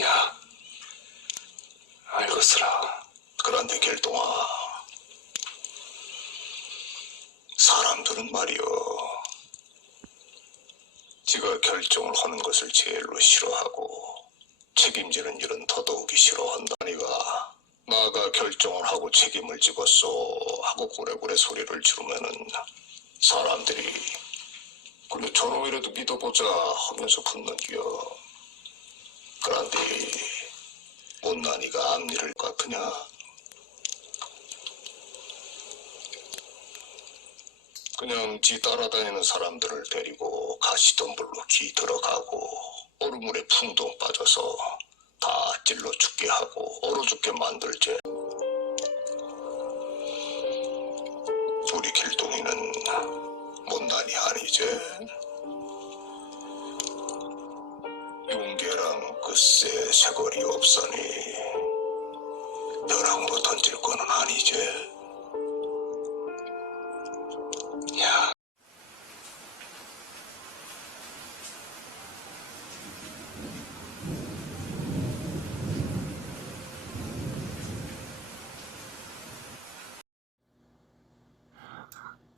야, 알것으라. 그런데 길동아, 사람들은 말이여, 지가 결정을 하는 것을 제일로 싫어하고 책임지는 일은 더더욱이 싫어한다니가. 나가 결정을 하고 책임을 지겠소 하고 고래고래 소리를 지르면은 사람들이 그래 저놈이라도 믿어보자 하면서 붙는겨. 그런데 못난이가 앞일을 같으냐? 그냥 지 따라다니는 사람들을 데리고 가시덤불로 기 들어가고 얼음물에 풍덩 빠져서 다 찔러 죽게 하고 얼어 죽게 만들지. 우리 길동이는 못난이 아니지? 용계랑 그새 세거리 없사니 벼랑으로 던질 거는 아니지? 야,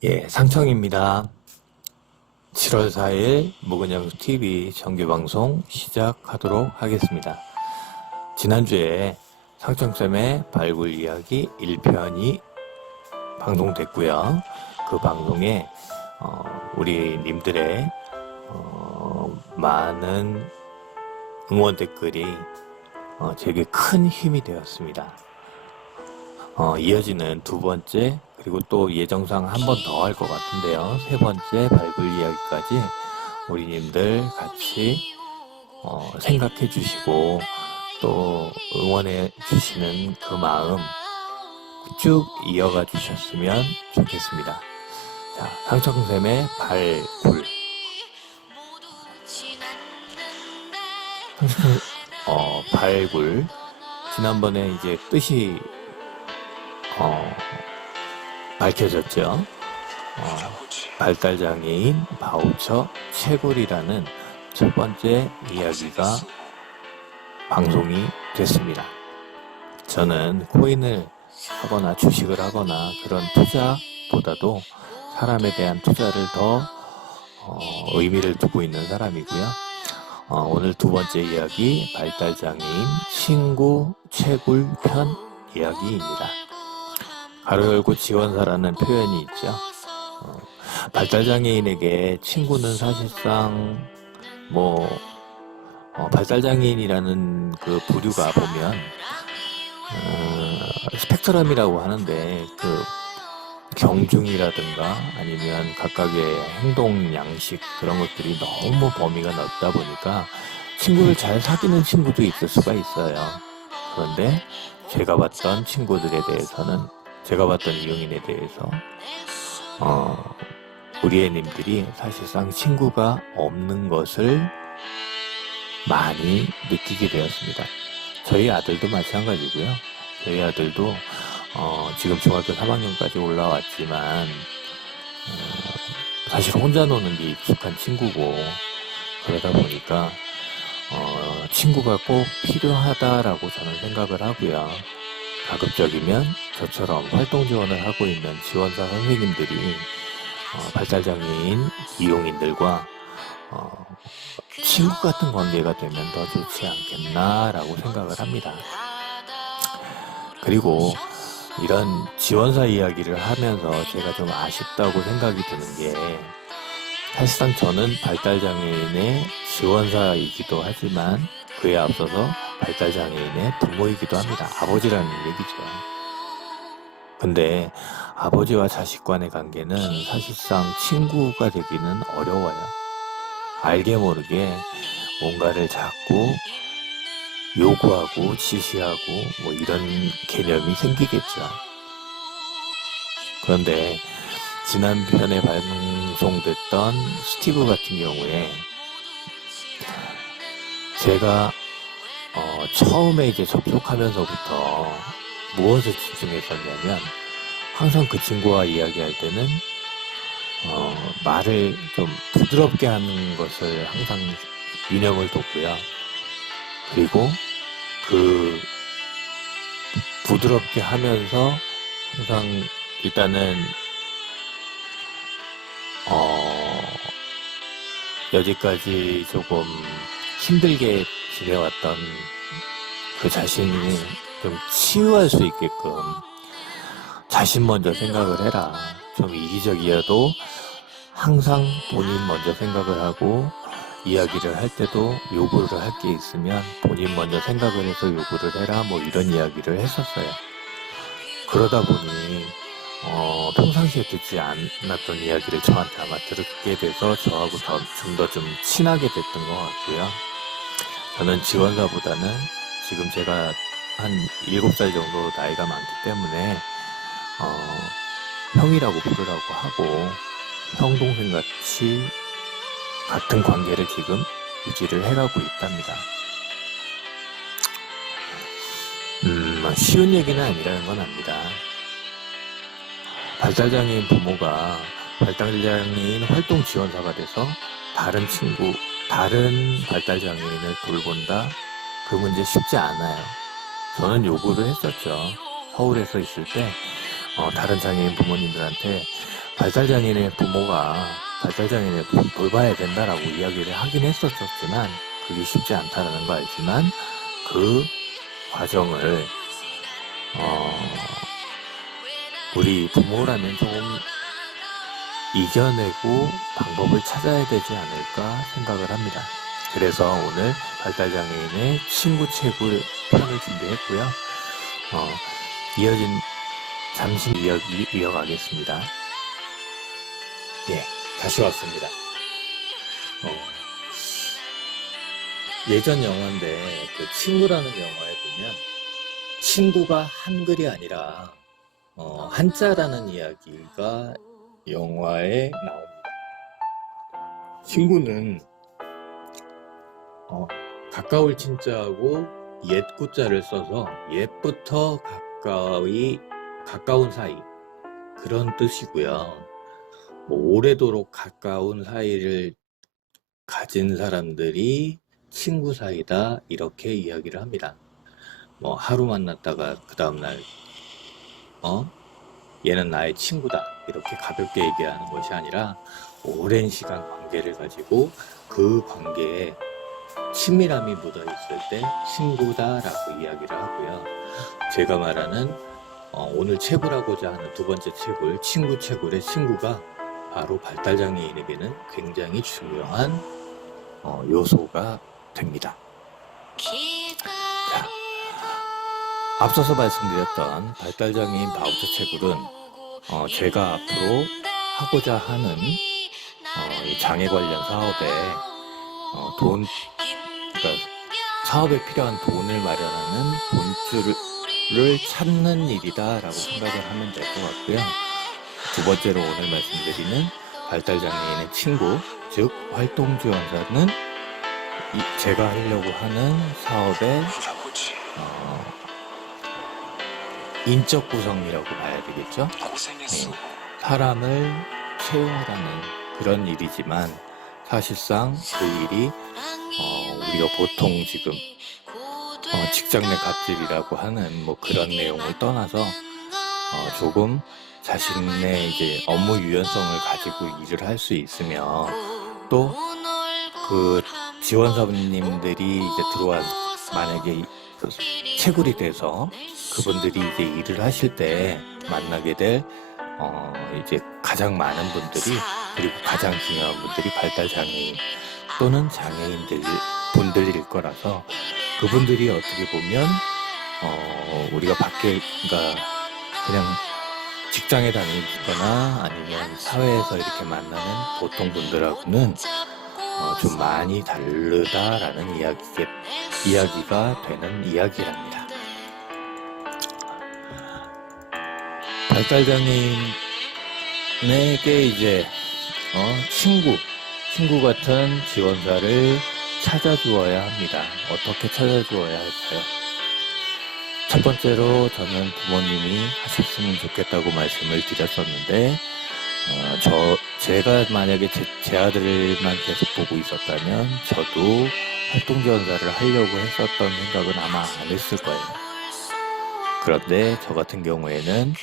예, 상청입니다. 7월 4일 묵은영수TV 정규방송 시작하도록 하겠습니다. 지난주에 상청쌤의 발굴 이야기 1편이 방송됐고요. 그 방송에 우리 님들의 많은 응원 댓글이 제게 큰 힘이 되었습니다. 이어지는 두 번째 그리고 또 예정상 한 번 더 할 것 같은데요. 세 번째 발굴 이야기까지 우리님들 같이 생각해 주시고 또 응원해 주시는 그 마음 쭉 이어가 주셨으면 좋겠습니다. 자, 상청쌤의 발굴. 발굴. 지난번에 이제 뜻이 밝혀졌죠. 발달장애인 바우처 채굴이라는 첫 번째 이야기가 방송이 됐습니다. 저는 코인을 하거나 주식을 하거나 그런 투자보다도 사람에 대한 투자를 더 의미를 두고 있는 사람이고요. 오늘 두 번째 이야기 발달장애인 친구 채굴 편 이야기입니다. 가로 열고 지원사라는 표현이 있죠. 발달장애인에게 친구는 사실상 발달장애인이라는 그 부류가 보면 스펙트럼이라고 하는데 그 경중이라든가 아니면 각각의 행동 양식 그런 것들이 너무 범위가 넓다 보니까 친구를 잘 사귀는 친구도 있을 수가 있어요. 그런데 제가 봤던 이용인에 대해서 우리 애님들이 사실상 친구가 없는 것을 많이 느끼게 되었습니다. 저희 아들도 마찬가지고요. 저희 아들도 지금 중학교 3학년까지 올라왔지만 사실 혼자 노는 게 익숙한 친구고 그러다 보니까 친구가 꼭 필요하다라고 저는 생각을 하고요. 가급적이면 저처럼 활동 지원을 하고 있는 지원사 선생님들이 발달장애인 이용인들과 친구 같은 관계가 되면 더 좋지 않겠나라고 생각을 합니다. 그리고 이런 지원사 이야기를 하면서 제가 좀 아쉽다고 생각이 드는 게 사실상 저는 발달장애인의 지원사이기도 하지만 그에 앞서서 발달장애인의 부모이기도 합니다. 아버지라는 얘기죠. 근데 아버지와 자식 간의 관계는 사실상 친구가 되기는 어려워요. 알게 모르게 뭔가를 자꾸 요구하고 지시하고 이런 개념이 생기겠죠. 그런데 지난 편에 방송됐던 스티브 같은 경우에 제가 처음에 이제 접촉하면서부터 무엇을 집중했었냐면 항상 그 친구와 이야기할 때는 말을 좀 부드럽게 하는 것을 항상 유념을 뒀고요. 그리고 그 부드럽게 하면서 항상 일단은 여지까지 조금 힘들게 지내왔던 그 자신이 좀 치유할 수 있게끔 자신 먼저 생각을 해라. 좀 이기적이어도 항상 본인 먼저 생각을 하고 이야기를 할 때도 요구를 할 게 있으면 본인 먼저 생각을 해서 요구를 해라. 뭐 이런 이야기를 했었어요. 그러다 보니 평상시에 듣지 않았던 이야기를 저한테 아마 듣게 돼서 저하고 좀 더 좀 친하게 됐던 것 같고요. 저는 지원사보다는 지금 제가 한 7살 정도 나이가 많기 때문에 형이라고 부르라고 하고 형 동생같이 같은 관계를 지금 유지를 해가고 있답니다. 쉬운 얘기는 아니라는 건 압니다. 발달장애인 부모가 발달장애인 활동 지원사가 돼서 다른 발달장애인을 돌본다? 그 문제 쉽지 않아요. 저는 요구를 했었죠. 서울에서 있을 때 다른 장애인 부모님들한테 발달장애인의 부모가 발달장애인을 돌봐야 된다라고 이야기를 하긴 했었지만 그게 쉽지 않다라는 거 알지만 그 과정을 우리 부모라면 조금 이겨내고 방법을 찾아야 되지 않을까 생각을 합니다. 그래서 오늘 발달장애인의 친구 책을 편을 준비했고요. 잠시 이어가겠습니다. 예, 다시 왔습니다. 예전 영화인데 그 친구라는 영화에 보면 친구가 한글이 아니라 한자라는 이야기가 영화에 나옵니다. 친구는 가까울 친자하고 옛구자를 써서 옛부터 가까운 사이 그런 뜻이고요. 오래도록 가까운 사이를 가진 사람들이 친구 사이다 이렇게 이야기를 합니다. 하루 만났다가 그 다음날 얘는 나의 친구다 이렇게 가볍게 얘기하는 것이 아니라 오랜 시간 관계를 가지고 그 관계에 친밀함이 묻어 있을 때 친구다라고 이야기를 하고요. 제가 말하는 오늘 채굴하고자 하는 두 번째 채굴, 친구 채굴의 친구가 바로 발달장애인에게는 굉장히 중요한 요소가 됩니다. 자, 앞서서 말씀드렸던 발달장애인 바우처 채굴은 제가 앞으로 하고자 하는 이 장애 관련 사업에 그러니까 사업에 필요한 돈을 마련하는 돈줄을 찾는 일이다라고 생각을 하면 될 것 같고요. 두 번째로 오늘 말씀드리는 발달장애인의 친구, 즉 활동지원사는 제가 하려고 하는 사업의 인적 구성이라고 봐야 되겠죠. 사람을 채용하는 그런 일이지만 사실상 그 일이 우리가 보통 지금 직장 내 갑질이라고 하는 그런 내용을 떠나서 조금 자신의 이제 업무 유연성을 가지고 일을 할 수 있으며 또 그 지원사님들이 이제 만약에 채굴이 돼서 그분들이 이제 일을 하실 때 만나게 될 이제 가장 많은 분들이 그리고 가장 중요한 분들이 발달장애인 또는 분들일 거라서 그분들이 어떻게 보면 우리가 그러니까 그냥 직장에 다니거나 아니면 사회에서 이렇게 만나는 보통 분들하고는 좀 많이 다르다라는 이야기가 되는 이야기랍니다. 발달장애인에게 이제 친구 같은 지원사를 찾아주어야 합니다. 어떻게 찾아주어야 할까요? 첫 번째로 저는 부모님이 하셨으면 좋겠다고 말씀을 드렸었는데 제가 만약에 제 아들만 계속 보고 있었다면 저도 활동지원사를 하려고 했었던 생각은 아마 안 했을 거예요. 그런데 저 같은 경우에는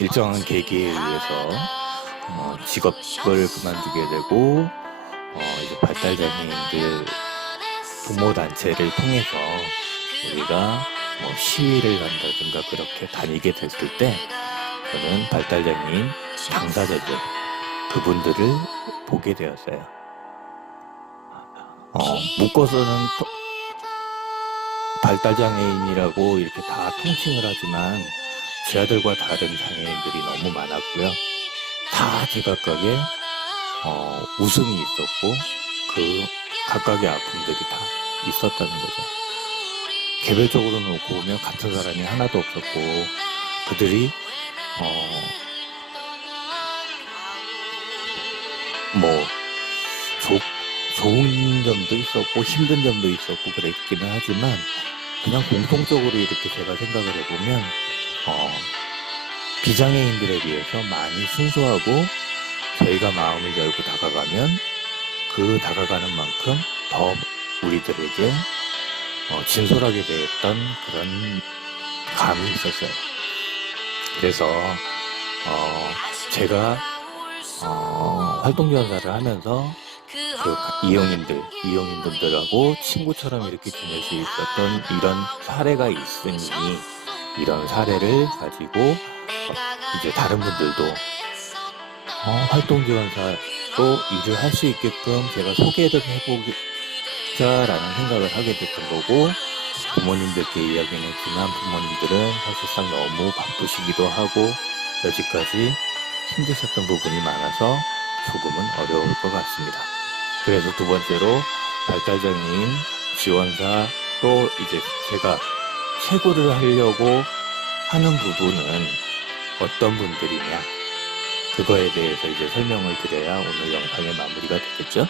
일정한 계기에 의해서 직업을 그만두게 되고 이제 발달장애인들 부모 단체를 통해서 우리가 뭐 시위를 간다든가 그렇게 다니게 됐을 때 저는 발달장애인 당사자들 그분들을 보게 되었어요. 묶어서는 발달장애인이라고 이렇게 다 통칭을 하지만 제 아들과 다른 장애인들이 너무 많았고요. 다 제각각의 웃음이 있었고 그 각각의 아픔들이 다 있었다는 거죠. 개별적으로 놓고 보면 같은 사람이 하나도 없었고 그들이 좋은 점도 있었고 힘든 점도 있었고 그랬기는 하지만 그냥 공통적으로 이렇게 제가 생각을 해보면 비장애인들에 비해서 많이 순수하고 저희가 마음을 열고 다가가면 그 다가가는 만큼 더 우리들에게 진솔하게 대했던 그런 감이 있었어요. 그래서 제가 활동지원사를 하면서 그 이용인분들하고 친구처럼 이렇게 지낼 수 있었던 이런 사례가 있으니 이런 사례를 가지고 이제 다른 분들도 활동지원사로 일을 할 수 있게끔 제가 소개를 해보자라는 생각을 하게 됐던 거고 부모님들께 이야기는 했지만 부모님들은 사실상 너무 바쁘시기도 하고 여지까지 힘드셨던 부분이 많아서 조금은 어려울 것 같습니다. 그래서 두 번째로 발달장애인 지원사로 이제 제가 최고를 하려고 하는 부분은 어떤 분들이냐 그거에 대해서 이제 설명을 드려야 오늘 영상의 마무리가 되겠죠.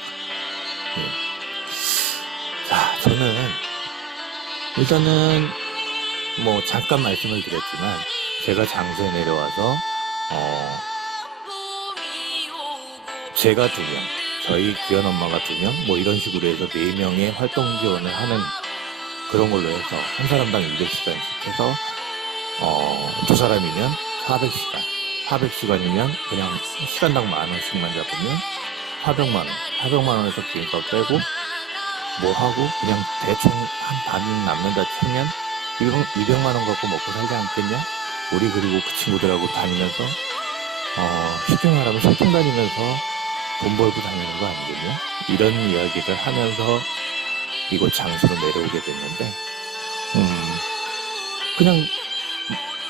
자, 저는 일단은 뭐 잠깐 말씀을 드렸지만 제가 장소에 내려와서 제가 2명, 저희 귀한 엄마가 2명, 뭐 이런 식으로 해서 4명의 활동 지원을 하는 그런 걸로 해서 한 사람당 200시간씩 해서 2사람이면 400시간, 400시간이면 그냥 시간당 10,000원씩만 잡으면 400만원에서 비행값 빼고 뭐 하고 그냥 대충 한 반 남는다 치면 200만원 갖고 먹고 살지 않겠냐? 우리 그리고 그 친구들하고 다니면서 쉽게 말하면 소풍 다니면서 돈 벌고 다니는 거 아니겠냐? 이런 이야기를 하면서 이곳 장소로 내려오게 됐는데 그냥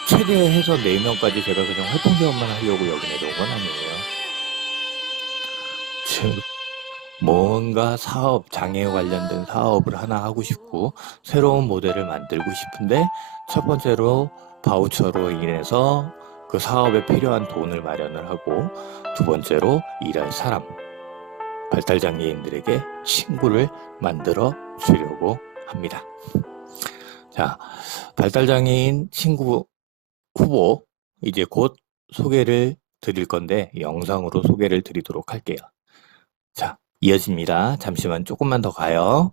최대해서 4명까지 제가 그냥 활동지원만 하려고 여기 내려온 건 아니에요. 즉 뭔가 사업, 장애에 관련된 사업을 하나 하고 싶고 새로운 모델을 만들고 싶은데 첫 번째로 바우처로 인해서 그 사업에 필요한 돈을 마련을 하고 두 번째로 일할 사람, 발달장애인들에게 친구를 만들어 주려고 합니다. 자, 발달장애인 친구 후보 이제 곧 소개를 드릴 건데 영상으로 소개를 드리도록 할게요. 자, 이어집니다. 잠시만 조금만 더 가요.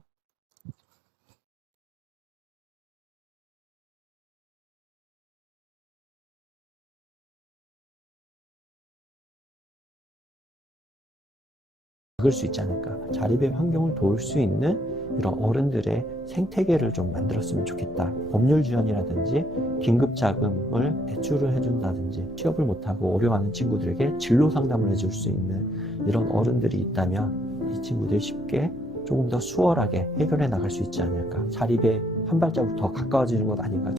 막을 수 있지 않을까. 자립의 환경을 도울 수 있는 이런 어른들의 생태계를 좀 만들었으면 좋겠다. 법률 지원이라든지 긴급 자금을 대출을 해준다든지 취업을 못하고 어려워하는 친구들에게 진로 상담을 해줄 수 있는 이런 어른들이 있다면 이 친구들이 쉽게 조금 더 수월하게 해결해 나갈 수 있지 않을까. 자립에 한 발자국 더 가까워지는 것 아닌가.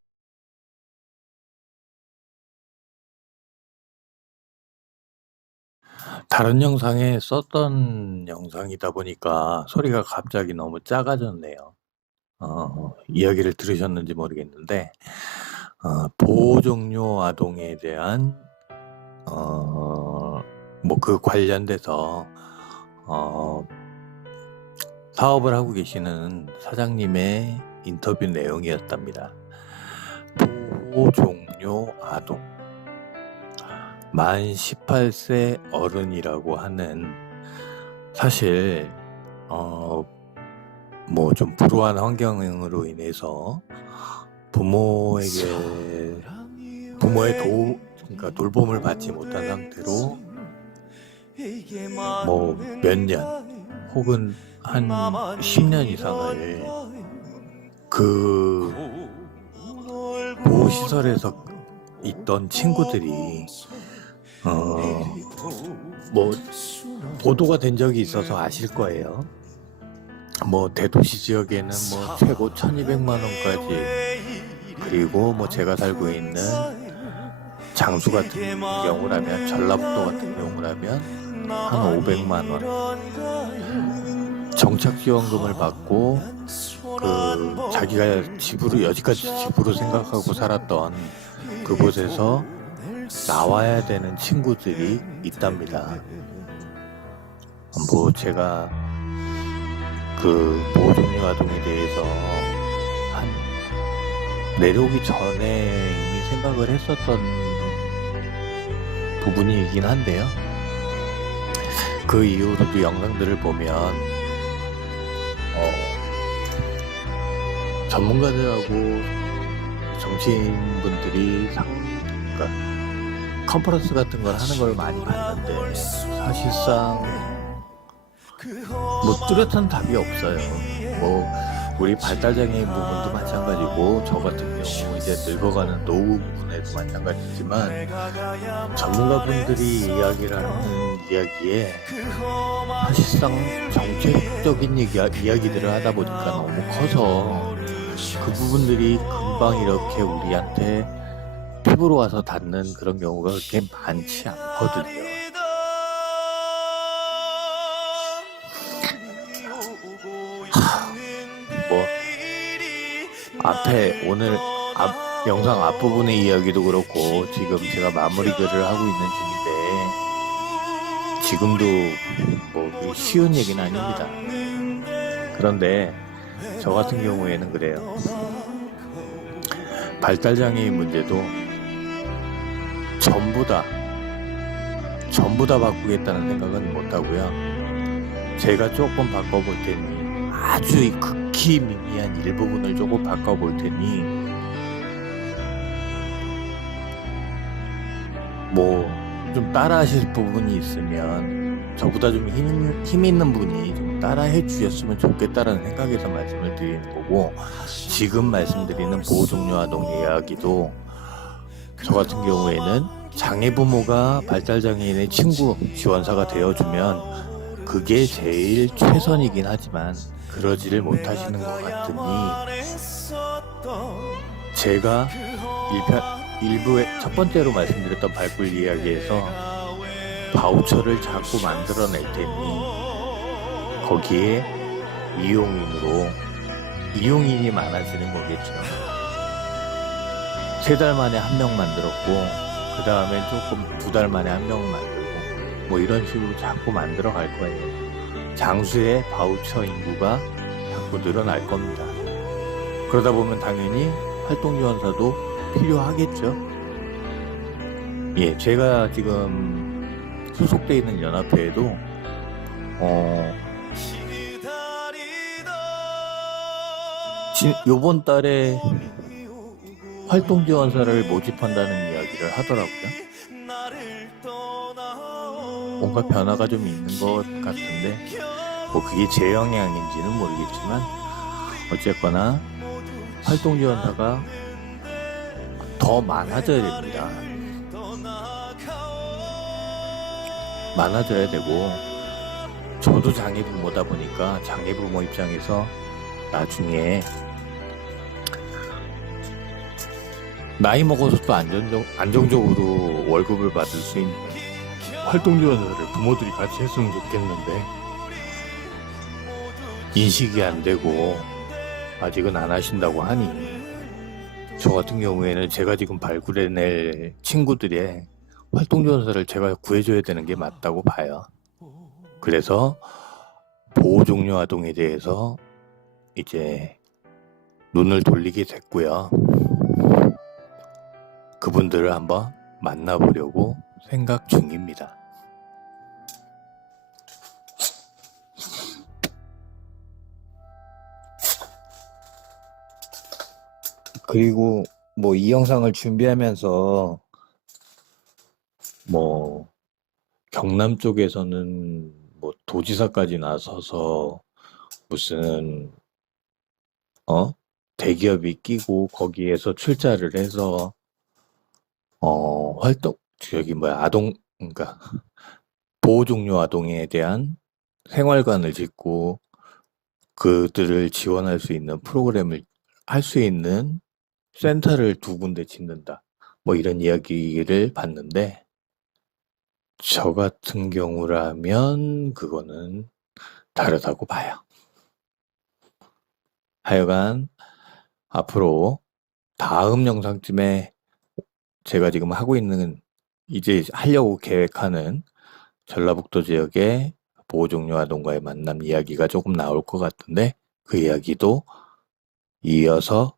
다른 영상에 썼던 영상이다 보니까 소리가 갑자기 너무 작아졌네요. 이야기를 들으셨는지 모르겠는데 보호종료 아동에 대한 뭐 그 관련돼서 사업을 하고 계시는 사장님의 인터뷰 내용이었답니다. 보호종료 아동 만 18세 어른이라고 하는 사실 뭐 좀 불우한 환경으로 인해서 부모의 그러니까 돌봄을 받지 못한 상태로 뭐 몇 년 혹은 한 10년 이상을 그 보호시설에서 있던 친구들이 뭐 보도가 된 적이 있어서 아실 거예요. 뭐 대도시 지역에는 뭐 최고 1200만 원까지, 그리고 뭐 제가 살고 있는 장수 같은 경우라면, 전라북도 같은 경우라면 한 500만 원 정착지원금을 받고 그 자기가 집으로, 여지까지 집으로 생각하고 살았던 그곳에서 나와야 되는 친구들이 있답니다. 뭐 제가 그 보호종료 아동에 대해서 한 내려오기 전에 이미 생각을 했었던 부분이긴 한데요. 그 이후로도 영상들을 보면 전문가들하고 정치인분들이 그러니까 컨퍼런스 같은 걸 하는 걸 많이 봤는데, 사실상 뭐 뚜렷한 답이 없어요. 뭐 우리 발달장애인 부분도 마찬가지고, 저 같은 경우 이제 늙어가는 노후 부분에도 마찬가지지만, 전문가분들이 이야기를 하는 이야기에 사실상 정책적인 이야기들을 하다 보니까 너무 커서 그 부분들이 금방 이렇게 우리한테 피부로 와서 닿는 그런 경우가 그렇게 많지 않거든요. 뭐 앞에 오늘 영상 앞부분의 이야기도 그렇고, 지금 제가 마무리 글을 하고 있는 중인데, 지금도 뭐 쉬운 얘기는 아닙니다. 그런데 저 같은 경우에는 그래요. 발달장애인 문제도 전부 다 바꾸겠다는 생각은 못하고요. 제가 조금 바꿔볼 테니, 아주 극히 미미한 일부분을 조금 바꿔볼 테니, 뭐 좀 따라 하실 부분이 있으면 저보다 좀 힘 있는 분이 좀 따라 해 주셨으면 좋겠다라는 생각에서 말씀을 드리는 거고, 지금 말씀드리는 보호종료 아동 이야기도 저 같은 경우에는 장애 부모가 발달장애인의 친구 지원사가 되어주면 그게 제일 최선이긴 하지만 그러지를 못하시는 것 같으니, 제가 일부에 첫 번째로 말씀드렸던 발굴 이야기에서 바우처를 자꾸 만들어낼 테니, 거기에 이용인이 많아지는 거겠죠. 3달 만에 1명 만들었고, 그 다음에 조금 2달 만에 1명 만들고, 뭐 이런 식으로 자꾸 만들어 갈 거예요. 장수의 바우처 인구가 자꾸 늘어날 겁니다. 그러다 보면 당연히 활동지원사도 필요하겠죠. 예, 제가 지금 소속돼 있는 연합회에도 요번 달에 활동지원사를 모집한다는 이야기를 하더라고요. 뭔가 변화가 좀 있는 것 같은데, 뭐 그게 제 영향인지는 모르겠지만, 어쨌거나 활동지원사가 더 많아져야 됩니다. 많아져야 되고, 저도 장애 부모다 보니까 장애 부모 입장에서 나중에 나이 먹어서도 안정적으로 월급을 받을 수 있는 활동지원사를 부모들이 같이 했으면 좋겠는데, 인식이 안 되고 아직은 안 하신다고 하니, 저 같은 경우에는 제가 지금 발굴해낼 친구들의 활동지원사를 제가 구해줘야 되는 게 맞다고 봐요. 그래서 보호종료 아동에 대해서 이제 눈을 돌리게 됐고요. 그분들을 한번 만나보려고 생각 중입니다. 그리고 뭐 이 영상을 준비하면서 뭐 경남 쪽에서는 뭐 도지사까지 나서서 무슨 대기업이 끼고 거기에서 출자를 해서 활동 저기 뭐야 아동 그러니까 보호종료 아동에 대한 생활관을 짓고 그들을 지원할 수 있는 프로그램을 할 수 있는 센터를 2군데 짓는다. 뭐 이런 이야기를 봤는데 저 같은 경우라면 그거는 다르다고 봐요. 하여간 앞으로 다음 영상쯤에 제가 지금 하고 있는 이제 하려고 계획하는 전라북도 지역의 보호종료 아동과의 만남 이야기가 조금 나올 것 같은데 그 이야기도 이어서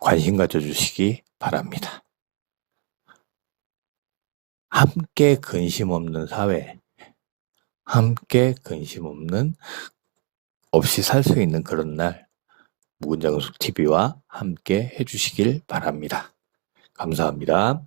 관심 가져주시기 바랍니다. 함께 근심 없는 사회, 함께 근심 없이 살 수 있는 그런 날 묵은장숙 TV와 함께 해주시길 바랍니다. 감사합니다.